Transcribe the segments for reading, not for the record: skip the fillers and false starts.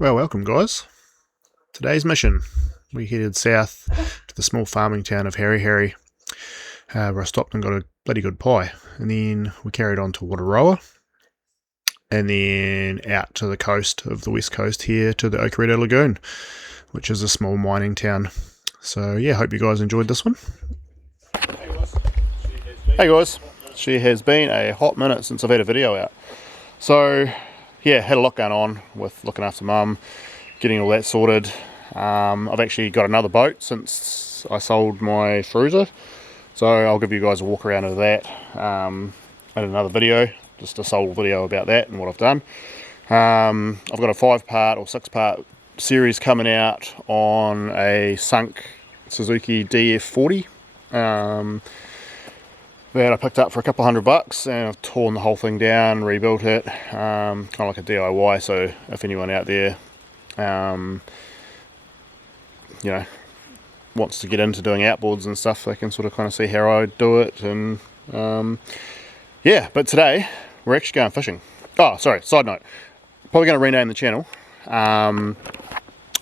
Well, welcome guys. Today's mission, we headed south to the small farming town of Harry, where I stopped and got a bloody good pie, and then we carried on to Wataroa, and then out to the coast of the west coast here to the Okarito lagoon, which is a small mining town. So yeah, hope you guys enjoyed this one. Hey guys, she has been a hot minute since I've had a video out. So yeah, had a lot going on with looking after mum, getting all that sorted. I've actually got another boat since I sold my Fruiser, so I'll give you guys a walk around of that and another video, just a sole video about that and what I've done. I've got a 5-part or 6-part series coming out on a sunk Suzuki DF40 that I picked up for a couple $100, and I've torn the whole thing down, rebuilt it, kind of like a DIY. So if anyone out there you know, wants to get into doing outboards and stuff, they can sort of kind of see how I do it. And yeah, but today we're actually going fishing. Oh, sorry, side note, probably going to rename the channel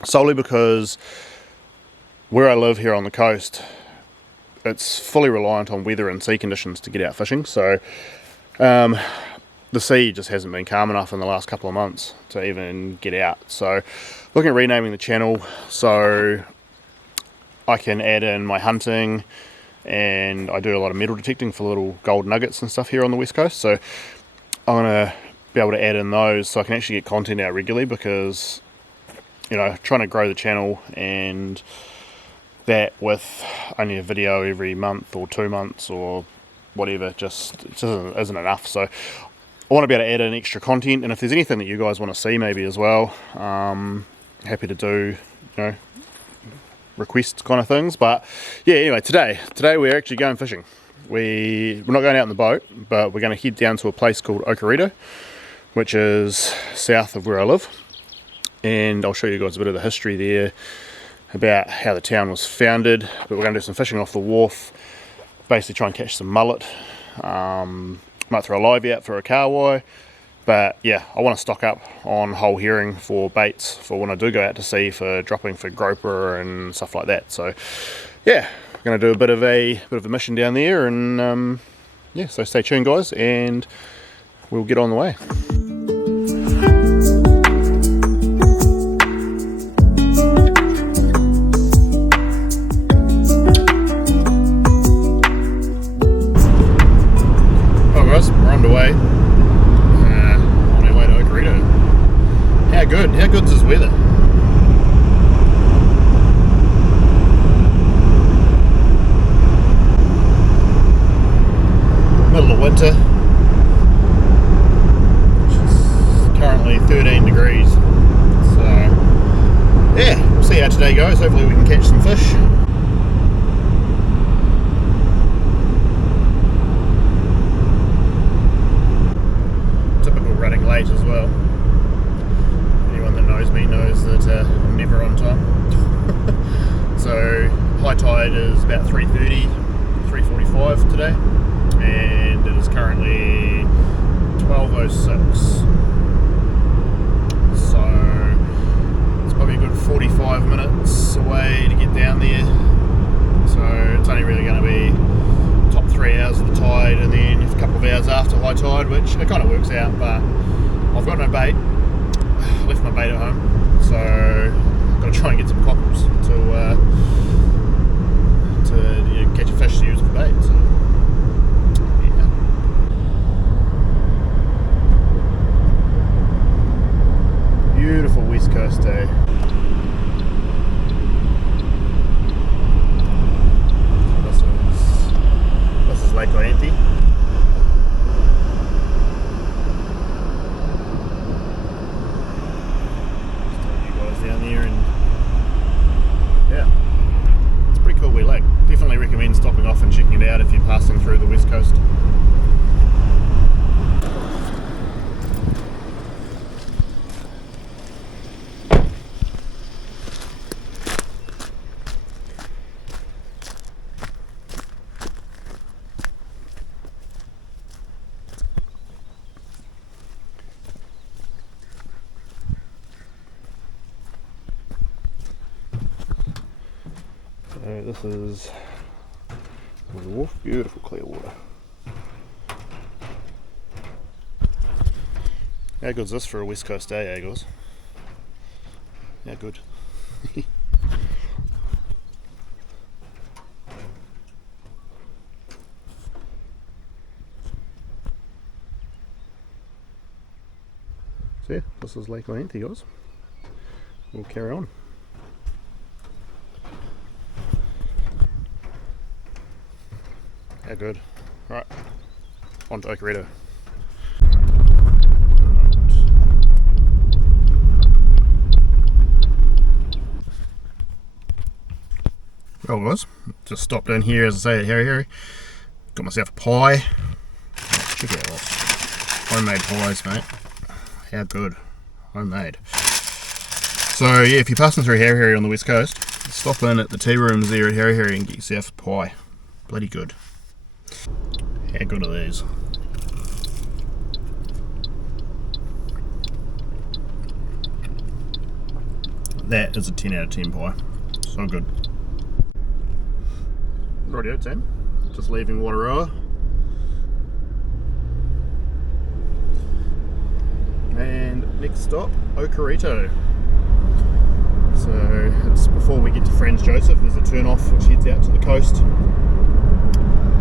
solely because where I live here on the coast, it's fully reliant on weather and sea conditions to get out fishing. So the sea just hasn't been calm enough in the last couple of months to even get out. So looking at renaming the channel so I can add in my hunting, and I do a lot of metal detecting for little gold nuggets and stuff here on the west coast. So I'm going to be able to add in those so I can actually get content out regularly, because you know, trying to grow the channel and that with only a video every month or 2 months or whatever just isn't enough. So I want to be able to add in extra content, and if there's anything that you guys want to see maybe as well, happy to do, you know, request kind of things. But yeah, anyway, today we're actually going fishing. We're not going out in the boat, but we're going to head down to a place called Okarito, which is south of where I live, and I'll show you guys a bit of the history there about how the town was founded. But we're going to do some fishing off the wharf, basically try and catch some mullet. Might throw a live out for a kahawai, but yeah, I want to stock up on whole herring for baits for when I do go out to sea, for dropping for groper and stuff like that. So yeah, we're going to do a bit of a mission down there, and yeah, so stay tuned guys, and we'll get on the way. We're underway on our way to Okarito. How good's this weather? Middle of winter, which is currently 13 degrees. So yeah, we'll see how today goes. Hopefully we can catch some fish. Running late as well. Anyone that knows me knows that I'm never on time. So high tide is about 3:30, 3:45 today, and it is currently 12:06. So it's probably a good 45 minutes away to get down there. So it's only really going to be top 3 hours of the tide, and then a couple of hours after high tide, which it kind of works out. But I've got no bait, left my bait at home, so I've got to try and get some cockles to you know, catch a fish to use for bait. So yeah. Beautiful west coast day. This is Lake Laenti. Down there, and yeah, it's a pretty cool wee lake. Definitely recommend stopping off and checking it out if you're passing through the west coast. this is the wharf, beautiful clear water. How good's this for a West Coast day, eh guys? Yeah, good. So yeah, this is Lake Lanthe, guys. We'll carry on. How good. Right, on to Okarito. Well guys, just stopped in here, as I say, at Harry. Got myself a pie. Check it out. Homemade pies, mate. How good. Homemade. So yeah, if you're passing through Harry on the West Coast, stop in at the tea rooms there at Harry and get yourself a pie. Bloody good. How good are these? That is a 10 out of 10 pie. So good. Rightio team, just leaving Wataroa. And next stop, Okarito. So it's before we get to Franz Joseph, there's a turn off which heads out to the coast.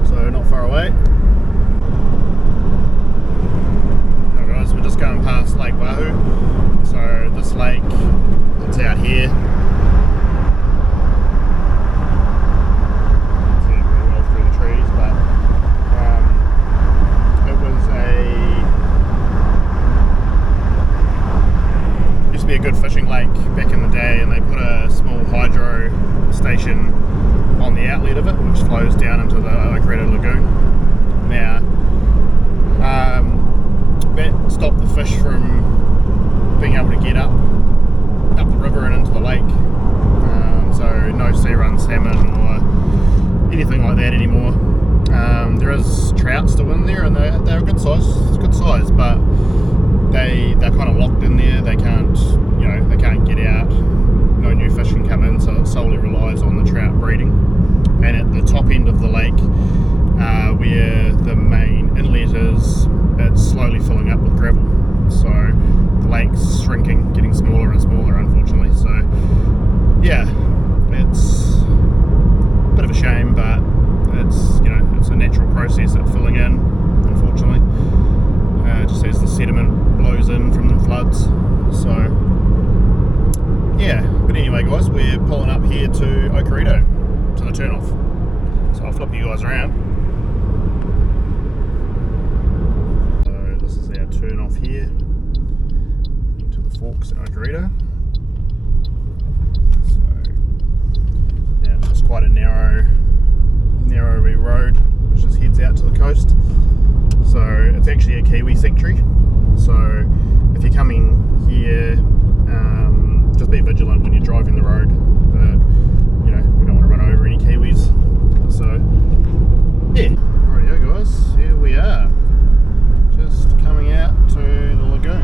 So not far away. Now guys, we're just going past Lake Wahoo. So this lake, it's out here. Be a good fishing lake back in the day, and they put a small hydro station on the outlet of it which flows down into the Okarito lagoon. Now that stopped the fish from being able to get up the river and into the lake, so no sea run salmon or anything like that anymore. There is trout still in there, and they're a good size, but they're kind of locked in there. They can't get out. No new fish can come in, so it solely relies on the trout breeding. And at the top end of the lake, where the main inlet is, it's slowly filling up with gravel. So the lake's shrinking, getting smaller and smaller, unfortunately. So yeah, it's a bit of a shame, but it's a natural process at filling in, unfortunately. Just as the sediment blows in from the floods. So yeah, but anyway guys, we're pulling up here to Okarito, to the turn off. So I'll flip you guys around. So this is our turn off here into the forks at Okarito. So yeah, it's just quite a narrow road which just heads out to the coast. So it's actually a Kiwi sanctuary. So if you're coming here, just be vigilant when you're driving the road. We don't want to run over any Kiwis. So yeah, rightio guys, here we are, just coming out to the lagoon.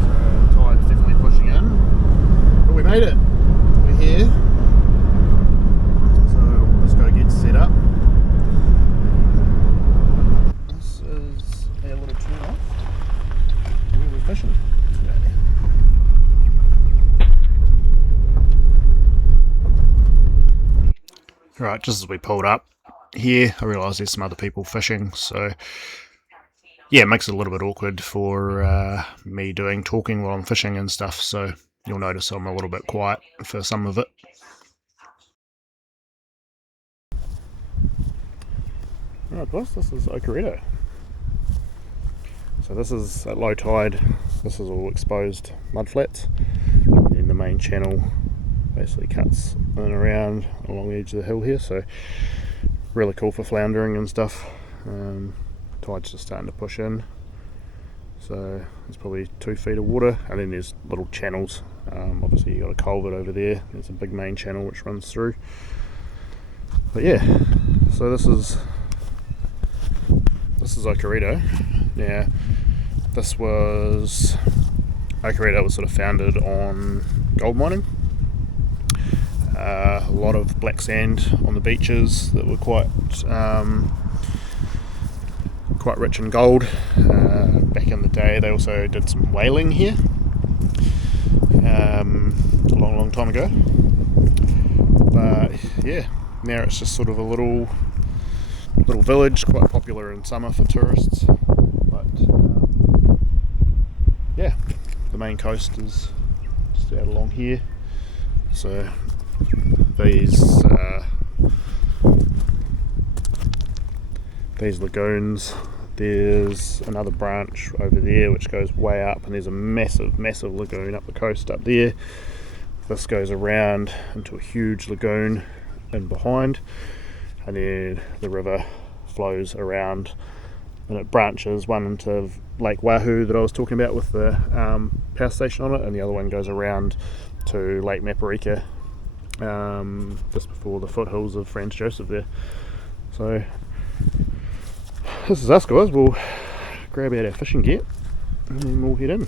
So the tide's definitely pushing in, but we made it. We're here. So let's go get set up. This is our little turn off where we're fishing today. Right, just as we pulled up here, I realised there's some other people fishing, so yeah, it makes it a little bit awkward for me talking while I'm fishing and stuff, so you'll notice I'm a little bit quiet for some of it. Alright guys, this is Okarito. So this is at low tide, this is all exposed mud flats, and the main channel basically cuts in and around along the edge of the hill here, so really cool for floundering and stuff. Tide's just starting to push in, so there's probably 2 feet of water, and then there's little channels. Obviously you got a culvert over there, there's a big main channel which runs through. But yeah, so this is Okarito. Now Okarito was sort of founded on gold mining. a lot of black sand on the beaches that were quite rich in gold. Back in the day they also did some whaling here, a long time ago, but yeah, now it's just sort of a little village, quite popular in summer for tourists, but yeah, the main coast is just out along here. So these lagoons, there's another branch over there which goes way up, and there's a massive lagoon up the coast up there. This goes around into a huge lagoon in behind, and then the river flows around and it branches, one into Lake Wahoo that I was talking about with the power station on it, and the other one goes around to Lake Maparika, just before the foothills of Franz Josef there. So this is us, guys. We'll grab out our fishing gear and then we'll head in.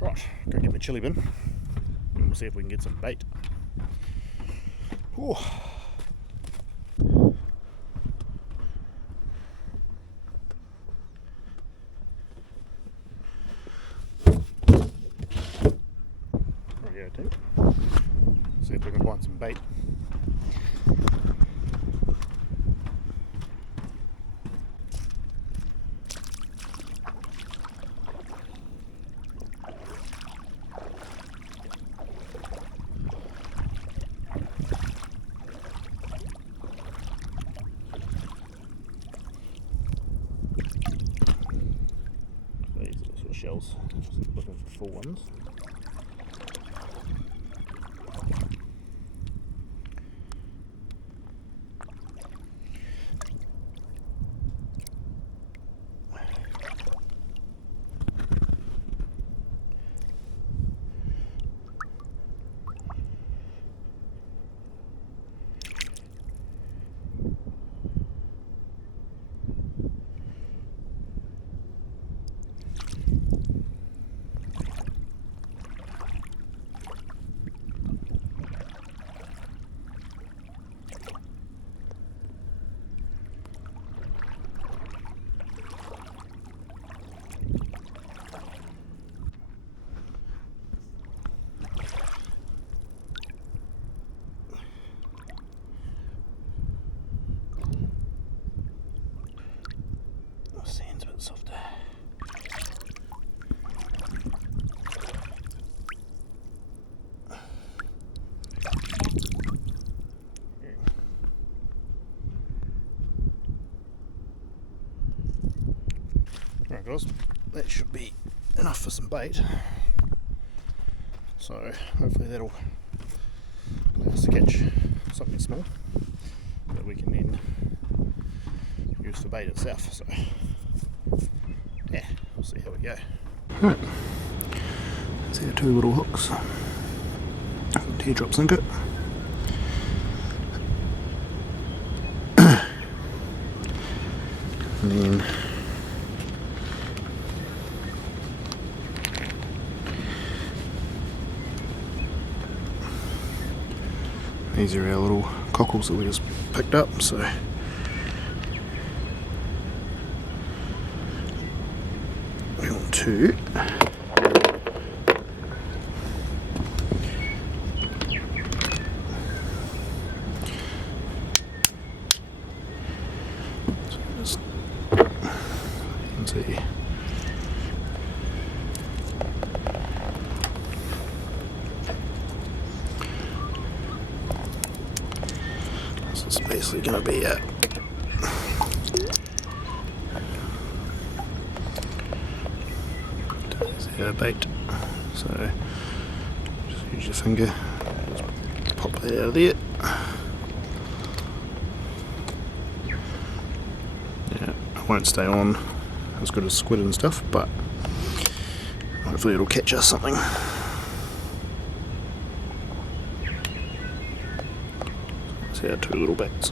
Right, go get my chili bin and we'll see if we can get some bait. Ooh. There we go, team. See if we can find some bait. Shells, looking for full ones. Sand's a bit softer. Alright guys, that should be enough for some bait. So hopefully that'll allow us to catch something small that we can then use for bait itself. So yeah, we'll see how we go. Right. See our two little hooks. Teardrop sinker. And then these are our little cockles that we just picked up, so we want to see. It's basically going to be it. There's our bait. So just use your finger, just pop that out of there. Yeah, it won't stay on as good as squid and stuff, but hopefully it'll catch us something. See our two little baits.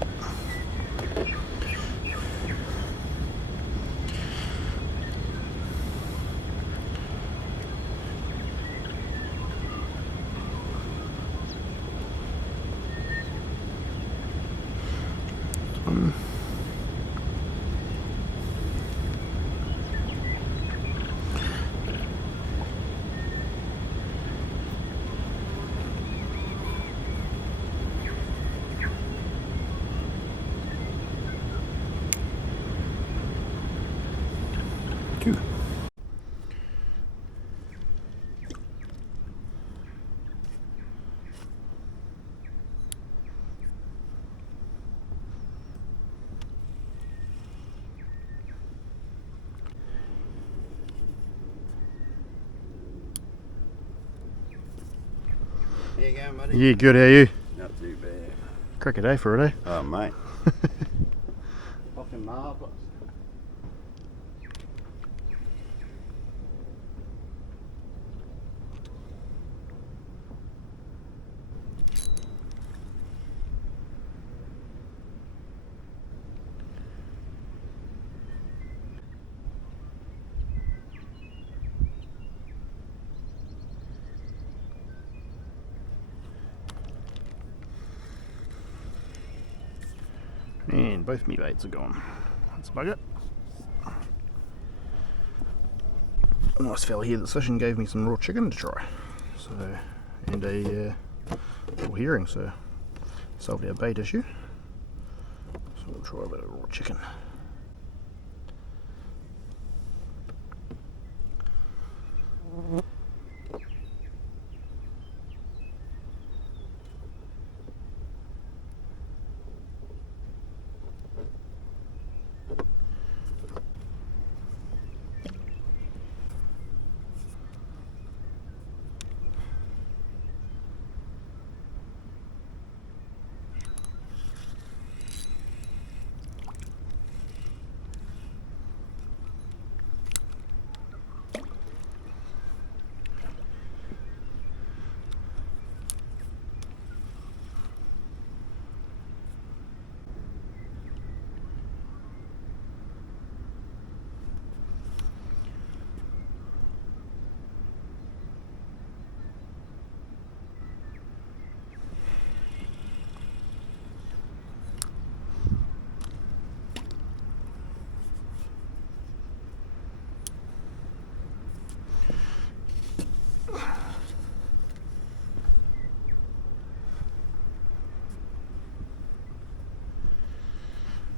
Two. How you going, buddy? Yeah, good, how are you? Not too bad. Cricket day for a day. Oh, mate. Fucking marvellous. And both me baits are gone. That's a bugger. A nice fella here that's fishing gave me some raw chicken to try. So, and a little herring, so solved our bait issue. So we'll try a bit of raw chicken.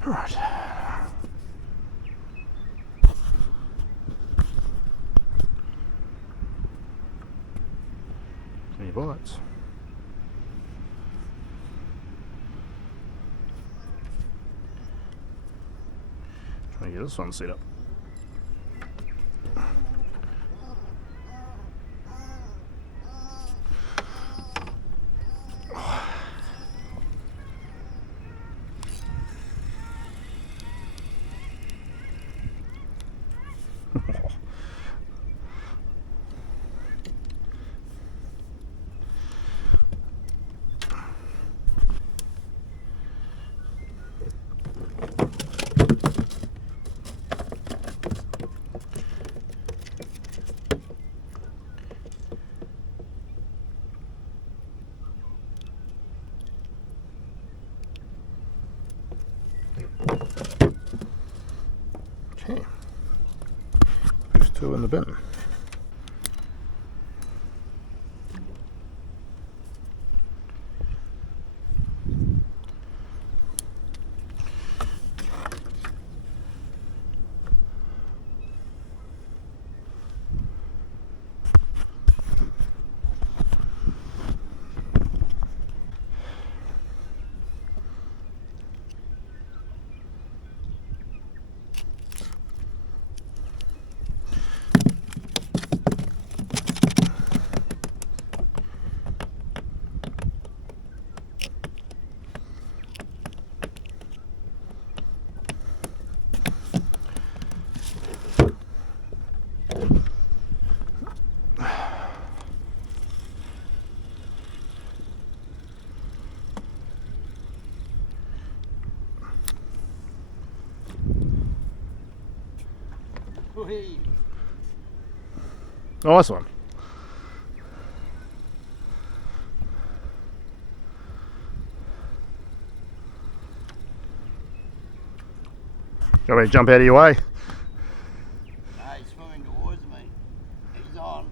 Right. Any bites? Trying to get this one set up. Okay. There's two in the bin. Whee! Nice one. Got me to jump out of your way. No, he's swimming towards me. He's on.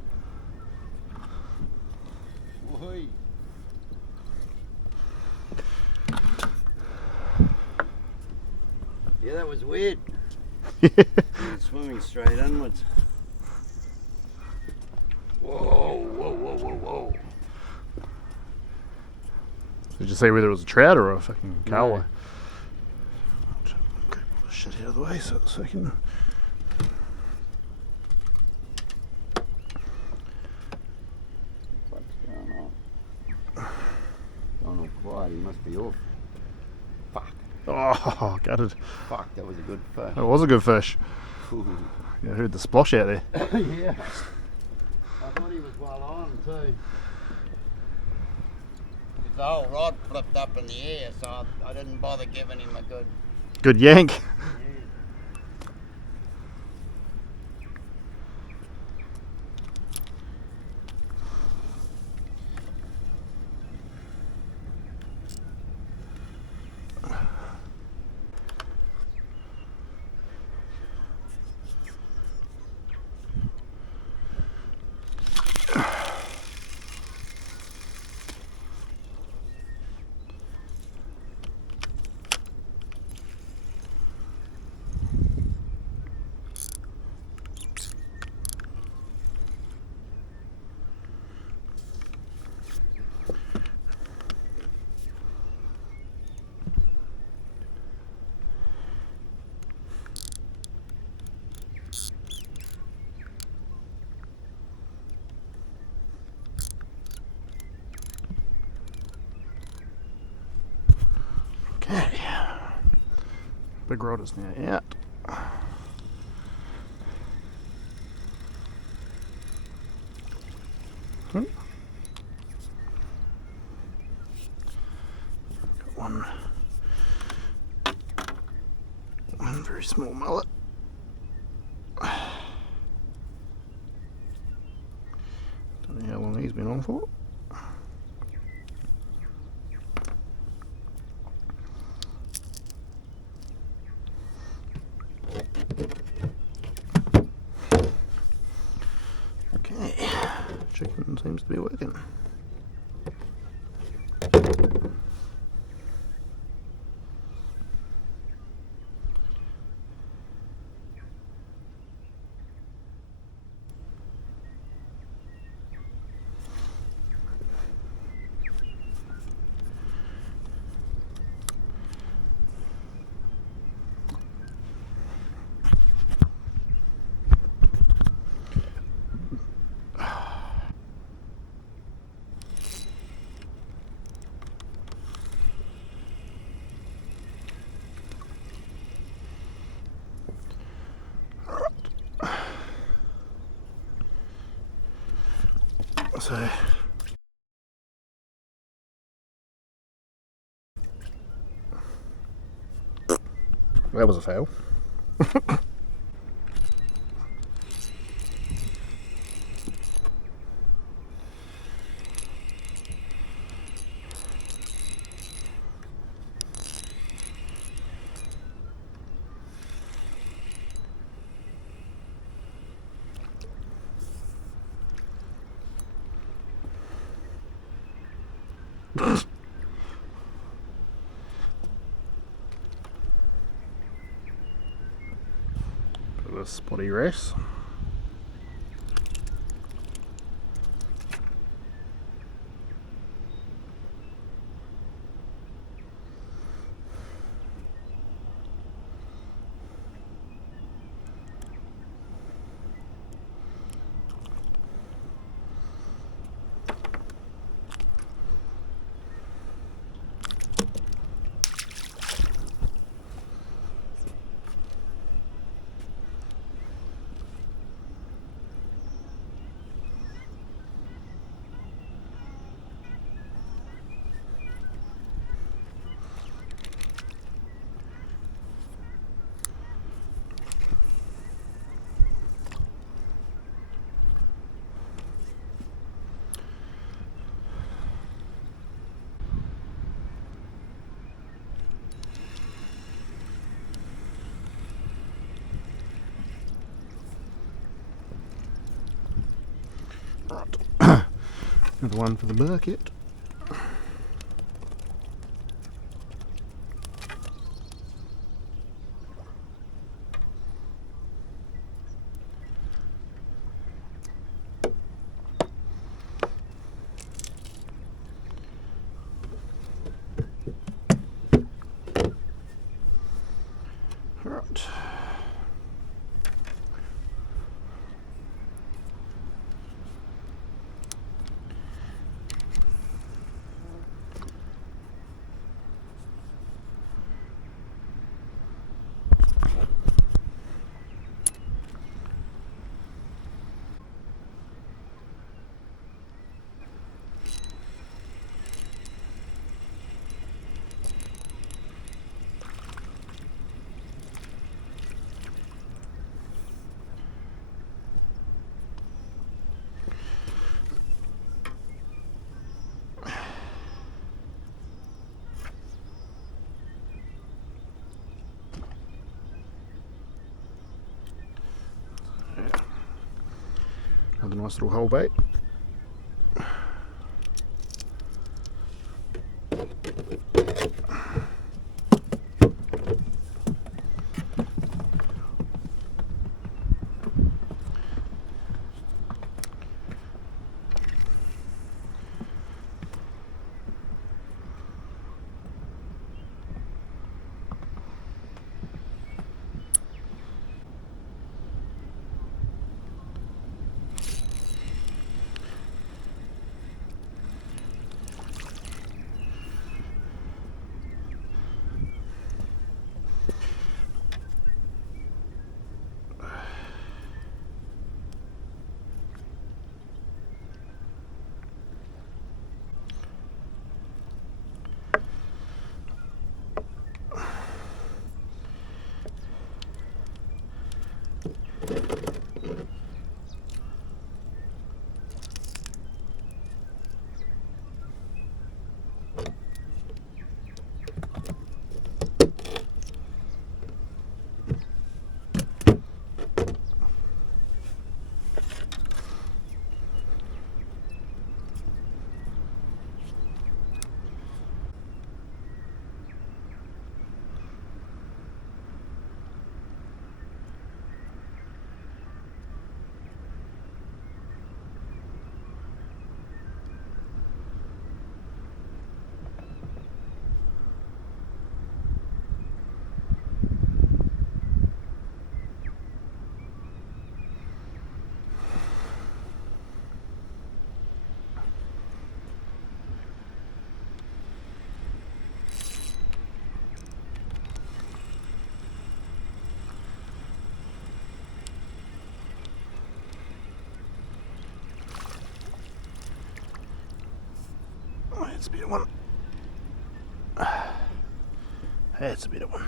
Whee! Yeah, that was weird. He was swimming straight inwards. Whoa, whoa, whoa, whoa, whoa. Did you see whether it was a trout or a fucking cowboy? No. Keep all this shit out of the way so I can. What's going on? Going all quiet, he must be off. Fuck. Oh, gutted. Fuck, that was a good fish. That was a good fish. Ooh. Yeah, I heard the splosh out there. Yeah. I thought he was well on too. The whole rod flipped up in the air, so I didn't bother giving him a good. Good yank. Okay. Big rod is now out. Got one very small mullet. Don't know how long he's been on for. Okay, chicken seems to be working. So that was a fail. The spotty race. Right. Another one for the bucket. Right. Another nice little whole bait. That's a better one. That's a better one.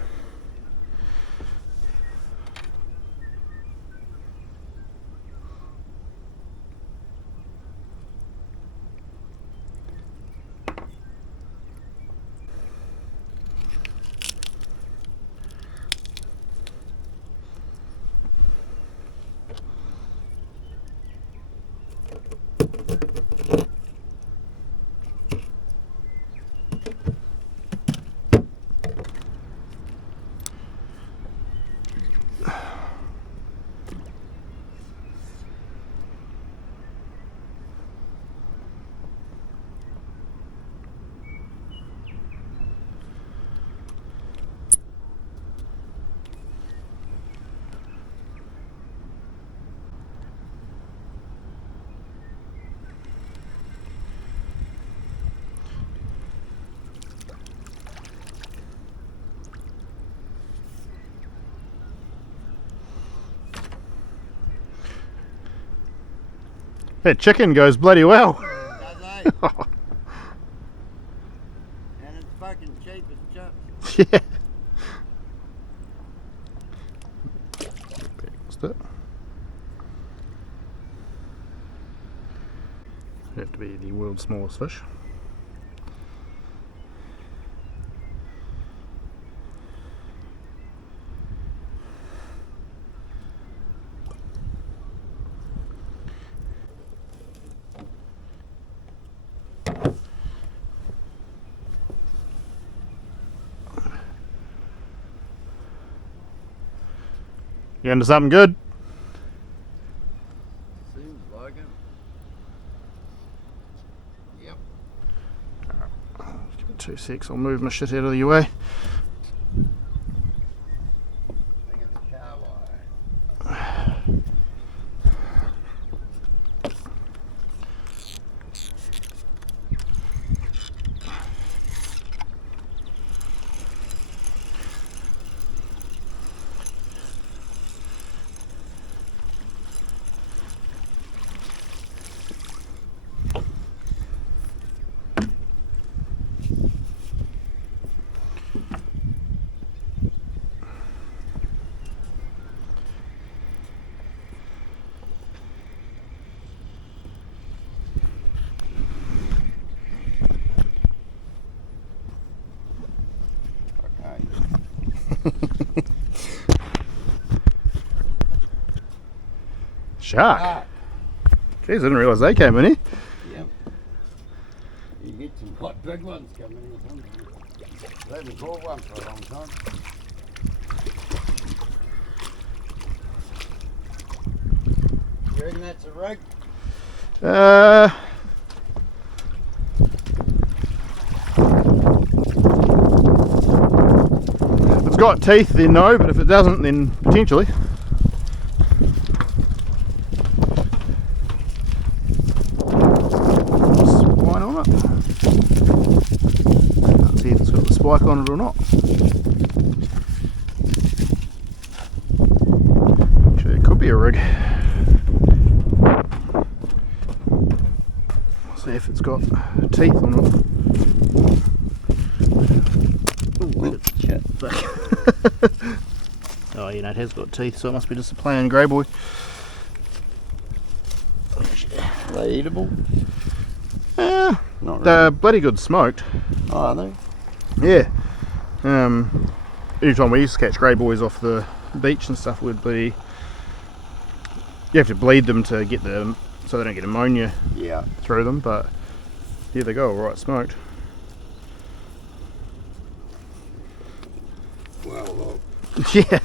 That chicken goes bloody well. Does eh? And it's fucking cheap as chips. Yeah. That's it. Have to be the world's smallest fish. You into something good? Seems like it. Yep. Give it 2 secs, I'll move my shit out of your way. Thing in the car wire. Shark. Ah, Jeez, I didn't realise they came in here. yep. You get some quite big ones coming in sometimes. They haven't caught one for a long time. You reckon that's a rig? If it's got teeth, then no, but if it doesn't, then potentially. Spine on it. Can't see if it's got the spike on it or not. Actually, it could be a rig. See if it's got teeth or not. Ooh, Shit. Oh, you know, it has got teeth, so it must be just a plain grey boy. Are they eatable? Yeah, Not they're really. bloody good smoked. Oh, are they? Yeah. Anytime we used to catch grey boys off the beach and stuff, would be you have to bleed them to get them so they don't get ammonia Yeah. through them, but yeah, they go alright smoked. Well, look. Yeah.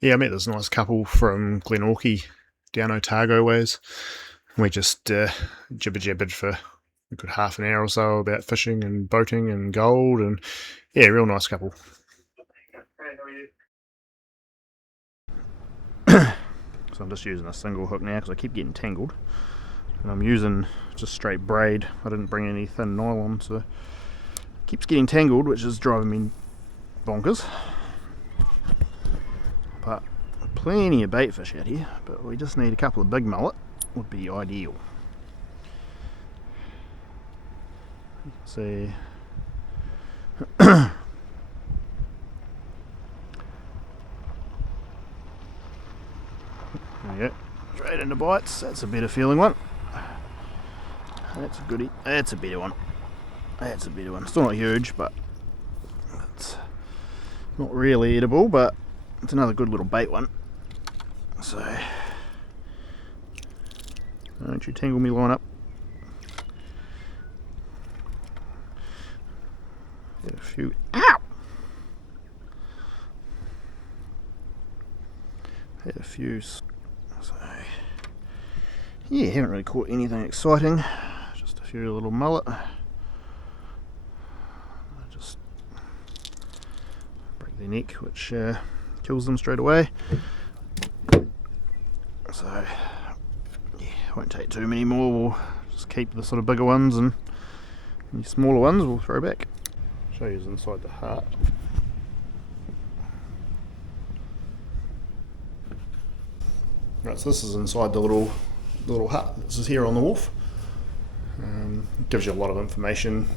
Yeah, I met this nice couple from Glenorchy down Otago ways. We just jibber-jabbered for a good half an hour or so about fishing and boating and gold, and yeah, real nice couple. So I'm just using a single hook now because I keep getting tangled, and I'm using just straight braid. I didn't bring any thin nylon, so it keeps getting tangled, which is driving me bonkers. But plenty of baitfish out here, but we just need a couple of big mullet, would be ideal. See. There we go. Straight into bites. That's a better feeling one. That's a goodie. That's a better one. That's a better one. Still not huge, but it's not really eatable, but it's another good little bait one. So, don't you tangle me line up. Get a few. Ow! Had a few. So, yeah, haven't really caught anything exciting. Just a few little mullet. Just break their neck, which kills them straight away. So, yeah, won't take too many more. We'll just keep the sort of bigger ones, and any smaller ones we'll throw back. Show you inside the heart. Right, so this is inside the little hut. This is here on the wharf. Gives you a lot of information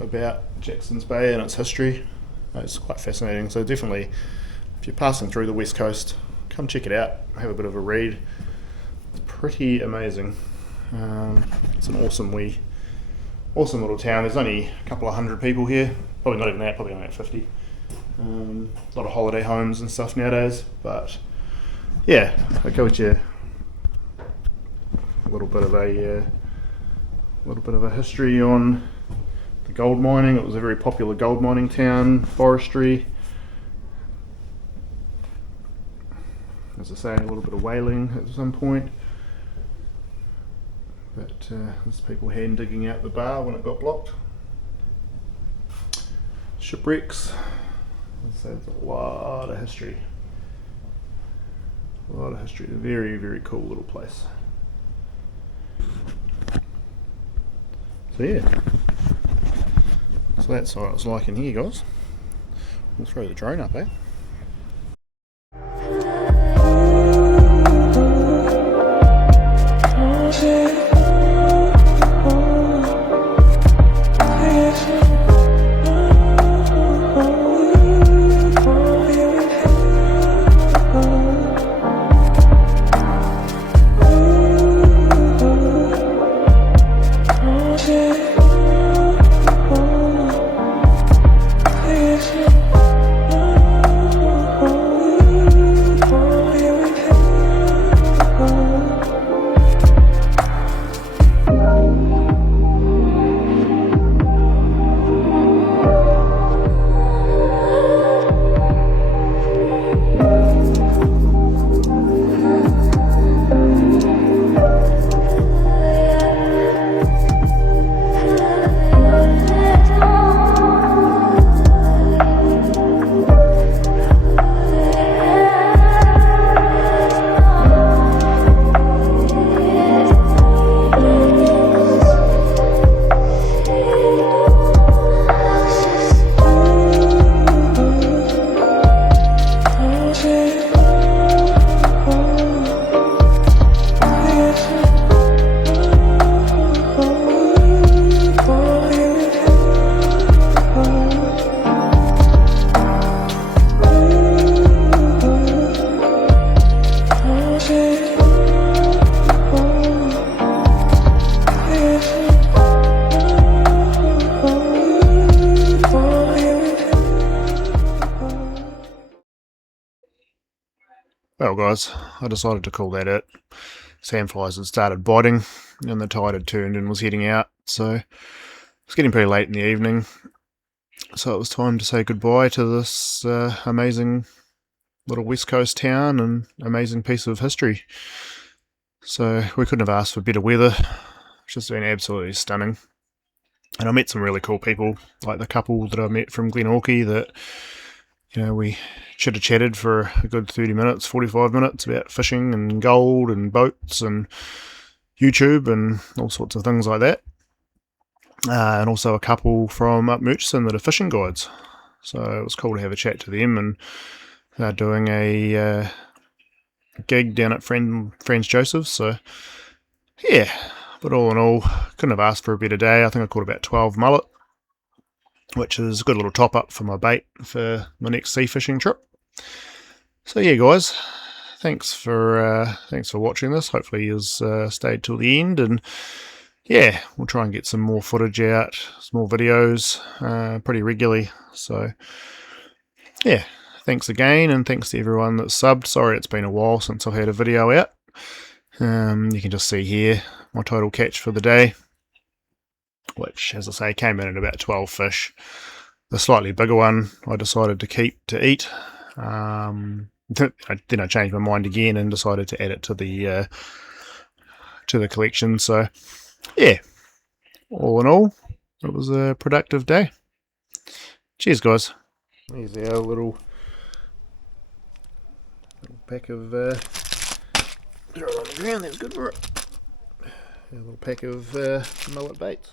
about Jackson's Bay and its history. It's quite fascinating. So definitely, if you're passing through the West Coast, come check it out. Have a bit of a read. It's pretty amazing. It's an awesome little town. There's only a couple of hundred people here. Probably not even that. Probably only about 50. A lot of holiday homes and stuff nowadays, but yeah, I'll go with you a little bit of a history on the gold mining. It was a very popular gold mining town, forestry. say, a little bit of whaling at some point. But there's people hand digging out the bar when it got blocked. Shipwrecks. So there's a lot of history. A lot of history. A very, very cool little place. So yeah. So that's what it's like in here, guys. We'll throw the drone up, eh? Well guys, I decided to call that it. Sandflies had started biting and the tide had turned and was heading out, so it's getting pretty late in the evening, so it was time to say goodbye to this amazing little West Coast town and amazing piece of history. So we couldn't have asked for better weather. It's just been absolutely stunning. And I met some really cool people, like the couple that I met from Glenorchy that, you know, we chatted for a good 30 minutes, 45 minutes about fishing and gold and boats and YouTube and all sorts of things like that. And also a couple from up Murchison that are fishing guides. So it was cool to have a chat to them, and they're doing a gig down at Friends Joseph's. So yeah, but all in all, couldn't have asked for a better day. I think I caught about 12 mullet, which is a good little top up for my bait for my next sea fishing trip. So yeah guys, thanks for watching this. Hopefully you've stayed till the end, and yeah, we'll try and get some more footage out, some more videos pretty regularly. So yeah, thanks again, and thanks to everyone that's subbed. Sorry it's been a while since I've had a video out. You can just see here my total catch for the day, which, as I say, came in at about 12 fish. The slightly bigger one I decided to keep to eat. Then I changed my mind again and decided to add it to the collection. So yeah, all in all, it was a productive day. Cheers guys. There's our little pack of throw it on the ground, that's good for it. A little pack of mullet baits.